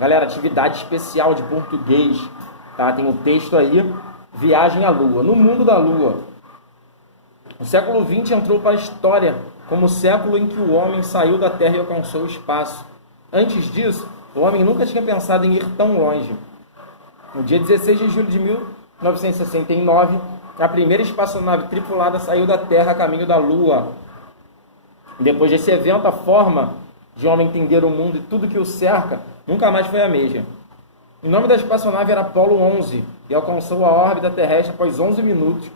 Galera, atividade especial de português, tá? Tem o texto aí, Viagem à Lua. No mundo da Lua, o século XX entrou para a história como o século em que o homem saiu da Terra e alcançou o espaço. Antes disso, o homem nunca tinha pensado em ir tão longe. No dia 16 de julho de 1969, a primeira espaçonave tripulada saiu da Terra a caminho da Lua. Depois desse evento, a forma de homem entender o mundo e tudo que o cerca nunca mais foi a mesma. O nome da espaçonave era Apollo 11 e alcançou a órbita terrestre após 11 minutos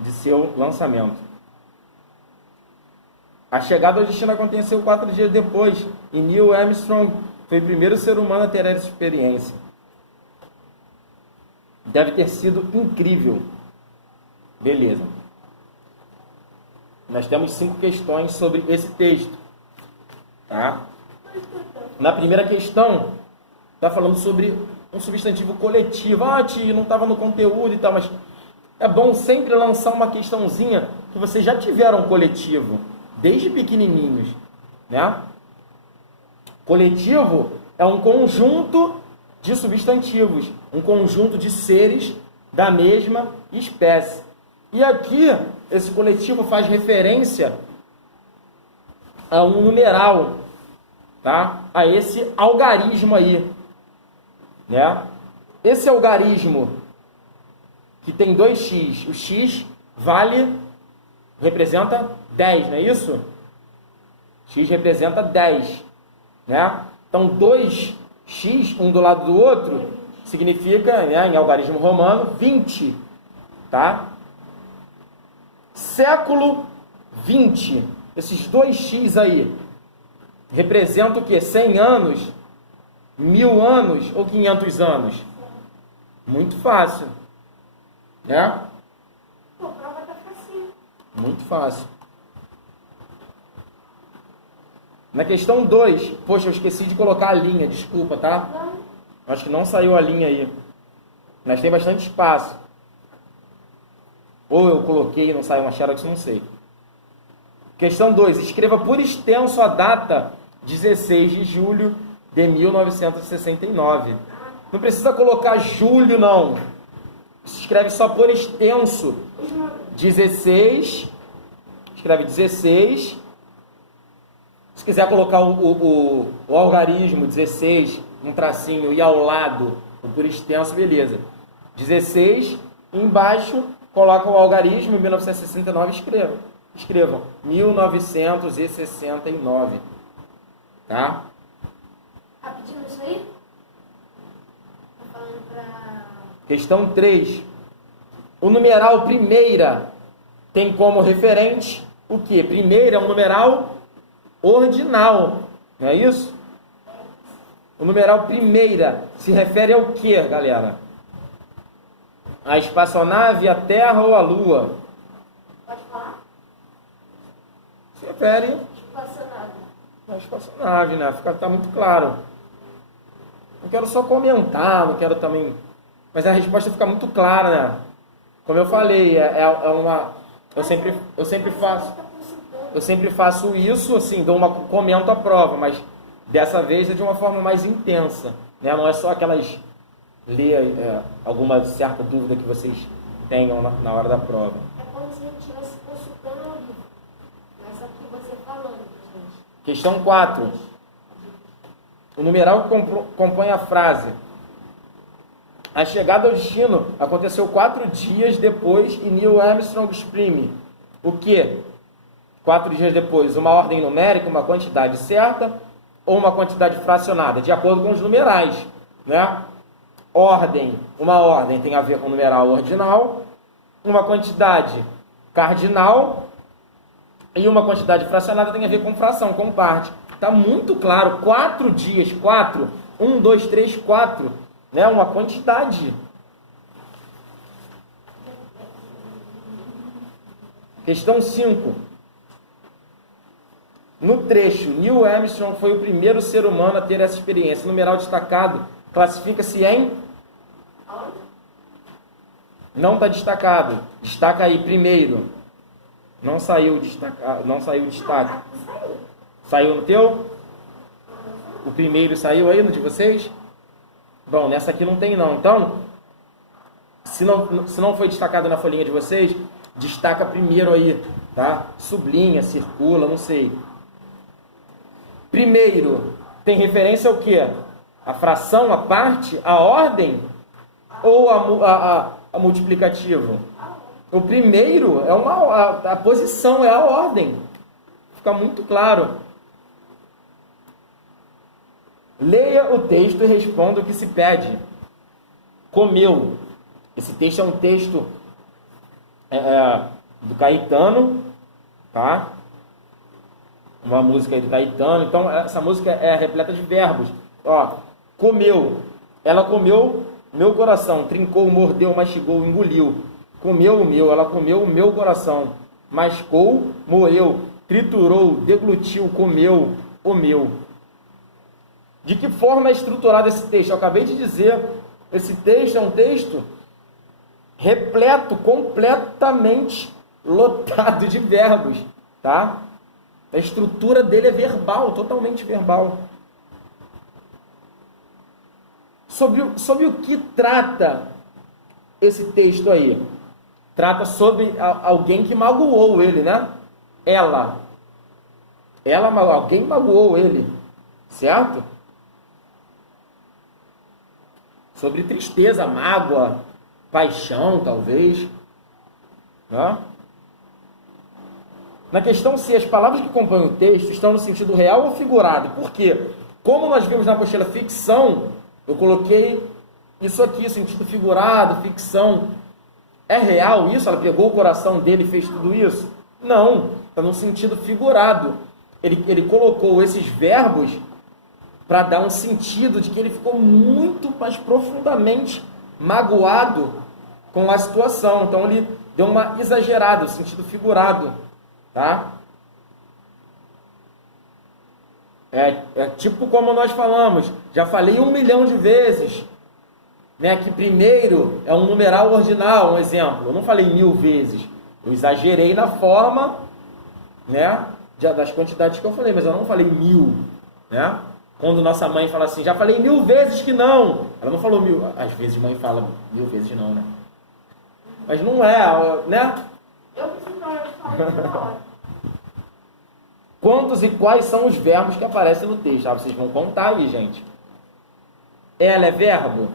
de seu lançamento. A chegada ao destino aconteceu 4 dias depois e Neil Armstrong foi o primeiro ser humano a ter essa experiência. Deve ter sido incrível. Beleza. Nós temos 5 questões sobre esse texto. Tá? Na primeira questão, está falando sobre um substantivo coletivo. Ah, tio, não estava no conteúdo e tal, mas é bom sempre lançar uma questãozinha que vocês já tiveram coletivo, desde pequenininhos, né? Coletivo é um conjunto de substantivos, um conjunto de seres da mesma espécie. E aqui, esse coletivo faz referência a um numeral, tá? A esse algarismo aí, né? Esse algarismo que tem 2x, o x representa 10, não é isso? X representa 10, né? Então 2x, um do lado do outro, significa, né, em algarismo romano, 20, tá? Século 20, esses 2x aí, representam o quê? 100 anos, 1000 anos ou 500 anos? Muito fácil, né? Pô, a prova tá facinho. Muito fácil. Na questão 2, poxa, eu esqueci de colocar a linha, desculpa, tá? Não. Acho que não saiu a linha aí. Mas tem bastante espaço. Ou eu coloquei e não saiu uma xerox, não sei. Questão 2. Escreva por extenso a data 16 de julho de 1969. Não precisa colocar julho, não. Se escreve só por extenso. 16. Escreve 16. Se quiser colocar o algarismo 16, um tracinho e ao lado, o por extenso, beleza. 16, embaixo, coloca o algarismo, 1969, escrevam 1969, tá? Rapidinho isso aí? Tô falando pra... Questão 3. O numeral primeira tem como referente o quê? Primeira é um numeral ordinal, não é isso? O numeral primeira se refere ao que, galera? A espaçonave, a Terra ou a Lua? Pode falar? Se refere Espaçonave. à espaçonave, né? Tá muito claro. Não quero só comentar, não quero também... Mas a resposta fica muito clara, né? Como eu falei, eu sempre faço isso, assim, comento a prova, mas dessa vez é de uma forma mais intensa, né? Não é só aquelas alguma certa dúvida que vocês tenham na hora da prova. É como se a gente estivesse consultando ao livro. Mas aqui você falando, gente. Questão 4. O numeral que compõe a frase. A chegada ao destino aconteceu 4 dias depois e Neil Armstrong exprime o quê? 4 dias depois, uma ordem numérica, uma quantidade certa ou uma quantidade fracionada, de acordo com os numerais, né? Uma ordem tem a ver com o numeral ordinal, uma quantidade cardinal e uma quantidade fracionada tem a ver com fração, com parte. Está muito claro, 4 dias, 4, 1, 2, 3, 4, né? Uma quantidade. Questão 5. No trecho, Neil Armstrong foi o primeiro ser humano a ter essa experiência. O numeral destacado classifica-se em... Não está destacado. Destaca aí primeiro. Não saiu destaque. Saiu no teu? O primeiro saiu aí no de vocês? Bom, nessa aqui não tem não. Então, se não foi destacado na folhinha de vocês, destaca primeiro aí, tá? Sublinha, circula, não sei. Primeiro, tem referência ao quê? A fração, a parte, a ordem ou a multiplicativo? O primeiro é a posição, é a ordem. Fica muito claro. Leia o texto e responda o que se pede. Comeu. Esse texto é um texto do Caetano, tá? Uma música aí do Caetano. Então, essa música é repleta de verbos. Ó, comeu. Ela comeu meu coração. Trincou, mordeu, mastigou, engoliu. Comeu o meu. Ela comeu o meu coração. Mascou, moeu. Triturou, deglutiu, comeu o meu. De que forma é estruturado esse texto? Eu acabei de dizer, esse texto é um texto repleto, completamente lotado de verbos, tá? A estrutura dele é verbal, totalmente verbal. Sobre o que trata esse texto aí? Trata sobre alguém que magoou ele, né? Alguém magoou ele, certo? Sobre tristeza, mágoa, paixão, talvez. Né? Na questão se as palavras que compõem o texto estão no sentido real ou figurado. Por quê? Como nós vimos na apostila ficção, eu coloquei isso aqui, sentido figurado, ficção. É real isso? Ela pegou o coração dele e fez tudo isso? Não, está no sentido figurado. Ele colocou esses verbos para dar um sentido de que ele ficou muito mais profundamente magoado com a situação. Então ele deu uma exagerada, o sentido figurado, tá? É tipo como nós falamos, já falei 1 milhão de vezes, né, que primeiro é um numeral ordinal, um exemplo. Eu não falei 1000 vezes, eu exagerei na forma, né, das quantidades que eu falei, mas eu não falei 1000, né? Quando nossa mãe fala assim, já falei 1000 vezes que não. Ela não falou 1000. Às vezes mãe fala 1000 vezes não, né? Mas não é, né? Eu preciso falar. Quantos e quais são os verbos que aparecem no texto? Vocês vão contar aí, gente. Ela é verbo?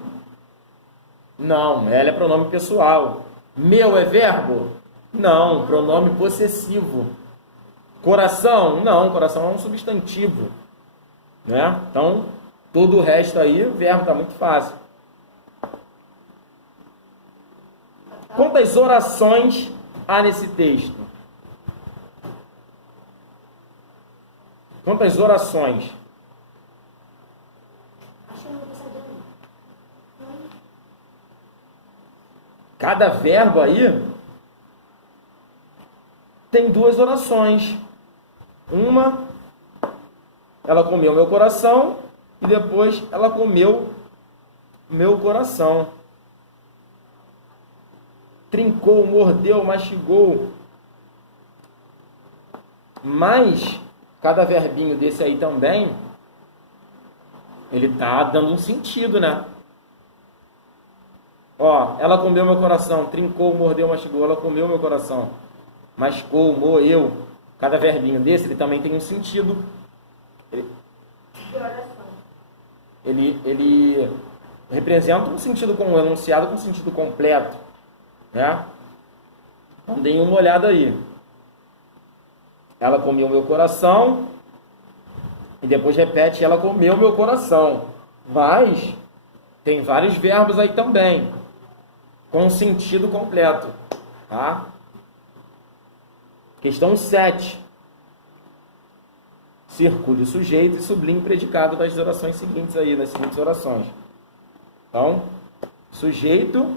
Não, ela é pronome pessoal. Meu é verbo? Não, pronome possessivo. Coração? Não, coração é um substantivo. Né? Então, todo o resto aí, o verbo está muito fácil. Quantas orações há nesse texto? Quantas orações? Cada verbo aí tem 2 orações. Uma, ela comeu meu coração, e depois ela comeu meu coração. Trincou, mordeu, mastigou. Mas cada verbinho desse aí também, ele tá dando um sentido, né? Ó, ela comeu meu coração, trincou, mordeu, mastigou, ela comeu meu coração. Mascou, moeu. Cada verbinho desse, ele também tem um sentido. Ele representa um sentido com um enunciado com um sentido completo, né? Então deem uma olhada aí. Ela comeu meu coração e depois repete, ela comeu meu coração. Mas tem vários verbos aí também com um sentido completo, tá? Questão 7. Circule o sujeito e sublinhe o predicado das orações seguintes aí, das seguintes orações. Então, sujeito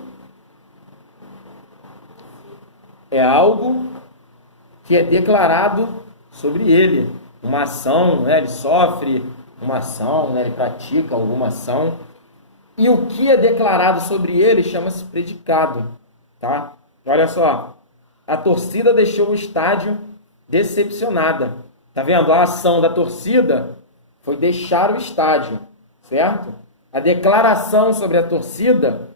é algo que é declarado sobre ele. Uma ação, né? Ele sofre uma ação, né? Ele pratica alguma ação. E o que é declarado sobre ele chama-se predicado, tá? Olha só, a torcida deixou o estádio decepcionada. Tá vendo? A ação da torcida foi deixar o estádio, certo? A declaração sobre a torcida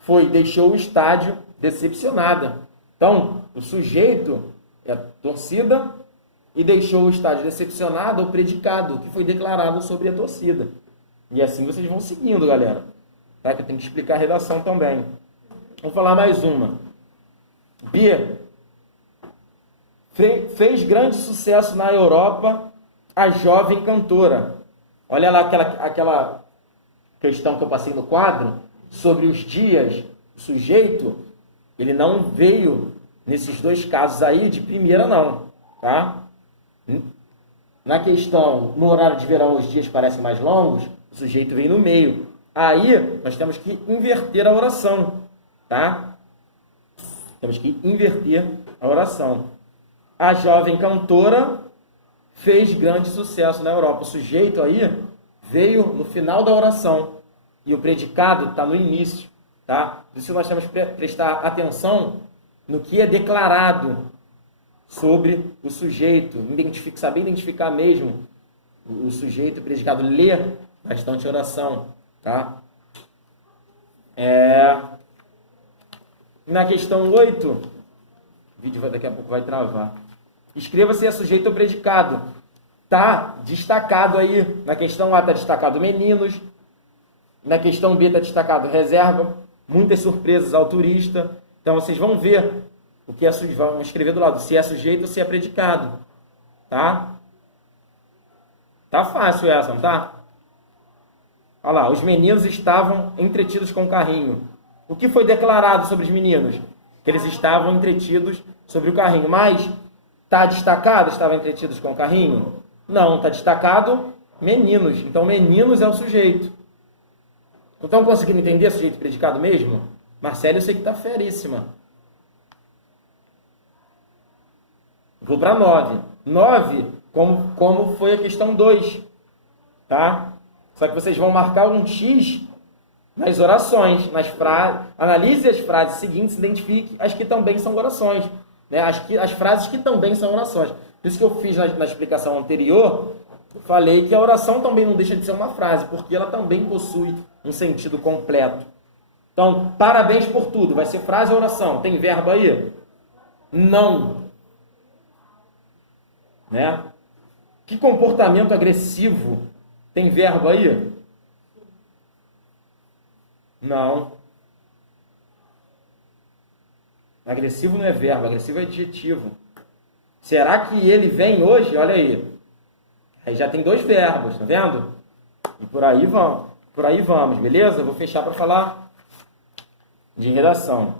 foi deixou o estádio decepcionada. Então, o sujeito é a torcida e deixou o estádio decepcionado, o predicado, que foi declarado sobre a torcida. E assim vocês vão seguindo, galera. Tá? Que eu tenho que explicar a redação também. Vamos falar mais uma. B. Fez grande sucesso na Europa a jovem cantora. Olha lá aquela questão que eu passei no quadro sobre os dias. O sujeito, ele não veio nesses dois casos aí de primeira não, tá? Na questão, no horário de verão os dias parecem mais longos, o sujeito vem no meio. Aí nós temos que inverter a oração, tá? Temos que inverter a oração. A jovem cantora fez grande sucesso na Europa. O sujeito aí veio no final da oração e o predicado está no início, tá? Por isso nós temos que prestar atenção no que é declarado sobre o sujeito, saber identificar mesmo o sujeito, o predicado, ler bastante oração, tá? Na questão 8, o vídeo daqui a pouco vai travar. Escreva se é sujeito ou predicado. Tá destacado aí. Na questão A está destacado meninos. Na questão B está destacado reserva. Muitas surpresas ao turista. Então vocês vão ver o que é sujeito. Vão escrever do lado se é sujeito ou se é predicado. Tá? Tá fácil essa, não tá? Olha lá. Os meninos estavam entretidos com o carrinho. O que foi declarado sobre os meninos? Que eles estavam entretidos sobre o carrinho. Mas está destacado, estavam entretidos com o carrinho? Não, está destacado meninos. Então, meninos é o sujeito. Estão conseguindo entender sujeito predicado mesmo? Marcelo, eu sei que está feríssima. Vou para 9. 9, como foi a questão 2. Tá? Só que vocês vão marcar um X nas orações, nas frases. Analise as frases seguintes, identifique as que também são orações. Né? As frases que também são orações. Por isso que eu fiz na explicação anterior, eu falei que a oração também não deixa de ser uma frase, porque ela também possui um sentido completo. Então, parabéns por tudo. Vai ser frase ou oração? Tem verbo aí? Não. Né? Que comportamento agressivo? Tem verbo aí? Não. Agressivo não é verbo, agressivo é adjetivo. Será que ele vem hoje? Olha aí. Aí já tem 2 verbos, tá vendo? E por aí vamos, beleza? Vou fechar para falar de redação.